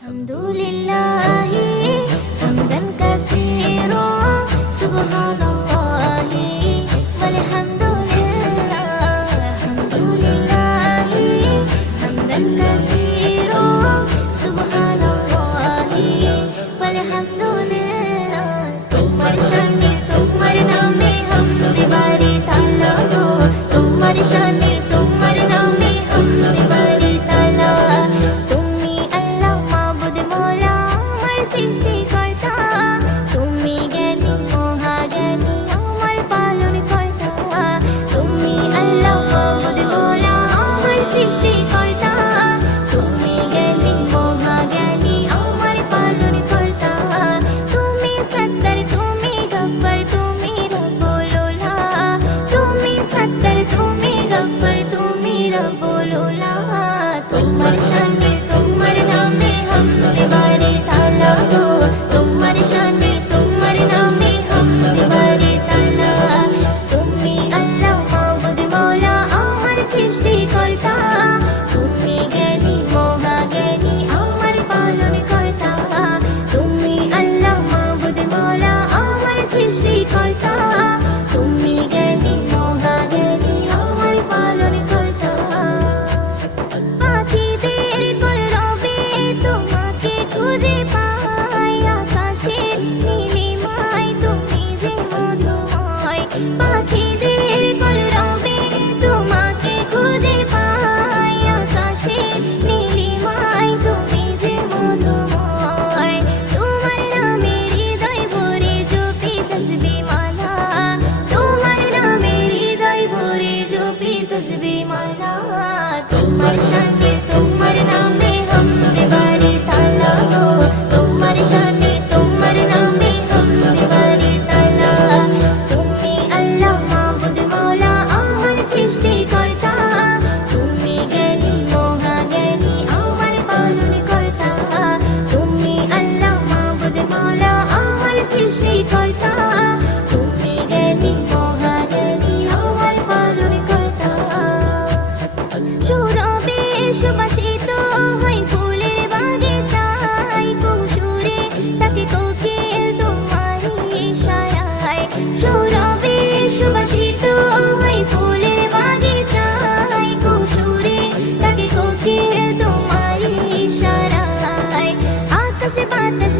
হামদুলিল্লাহি হামদান কাসীরা সুবহানাল্লাহি ওয়ালহামদুলিল্লাহ হামদুলিল্লাহি হামদান কাসীরা সুবহানাল্লাহি ওয়ালহামদুলিল্লাহ তোমার শানে তোমার নামে হামদ বারি তাআলা গো তোমার শানে তোমার নামে হামদ বারি তাআলা তুমি আল্লাহ মাবুদ মওলা আমার সৃষ্টিকর্তা তুমি জ্ঞানী মহাজ্ঞানী আমার পালনকর্তা তুমি আল্লাহ মাবুদ মওলা আমার সৃষ্টিকর্তা তুমি জ্ঞানী মহাজ্ঞানী আমার পালনকর্তা তুমি সত্তর তুমি গফ্ফার তুমি রব্বুল উলা তুমি সত্তর তুমি গফ্ফার তুমি রব্বুল উলা তোমার শানে তোমার নামে হামদ বারি তাআলা গো তোমার শানে তোমার নামে হামদ বারি তাআলা তুমি আল্লাহ মাবুদ মওলা আমার সৃষ্টিকর্তা তুমি জ্ঞানী মহাজ্ঞানী আমার পালনকর্তা তুমি আল্লাহ মাবুদ মওলা আমার সৃষ্টিকর্তা তুমি জ্ঞানী মহাজ্ঞানী আমার পালনকর্তা পাখিদের কলরবে তোমাকে খুঁজে পাই আকাশের নীলিমায় তুমি যে মধুময় পাখিদের কলরবে তোমাকে খুঁজে পাই আকাশের নীলিমায় তুমি যে মধুময় তোমার নামে হৃদয় ভরে জপি তসবিহ মালা তোমার নামে হৃদয় ভরে জপি তসবিহ মালা তোমার শানে তোমার নামে হামদ বারি তাআলা গো তোমার শানে তোমার নামে হামদ বারি তাআলা তুমি আল্লাহ মাবুদ মওলা আমার সৃষ্টিকর্তা তুমি জ্ঞানী মহাজ্ঞানী আমার পালনকর্তা তুমি আল্লাহ মাবুদ মওলা আমার সৃষ্টিকর্তা তুমি জ্ঞানী মহাজ্ঞানী আমার পালনকর্তা সৌরভে সুবাসিত হয় ফুলের বাগিচায় কুসুরে তাকে কোকিল তোমারই ইশারায় সৌরভে সুবাসিত হয় ফুলের বাগিচায় কুসুরে তাকে কোকিল তোমারই ইশারায় আকাশে বাতাস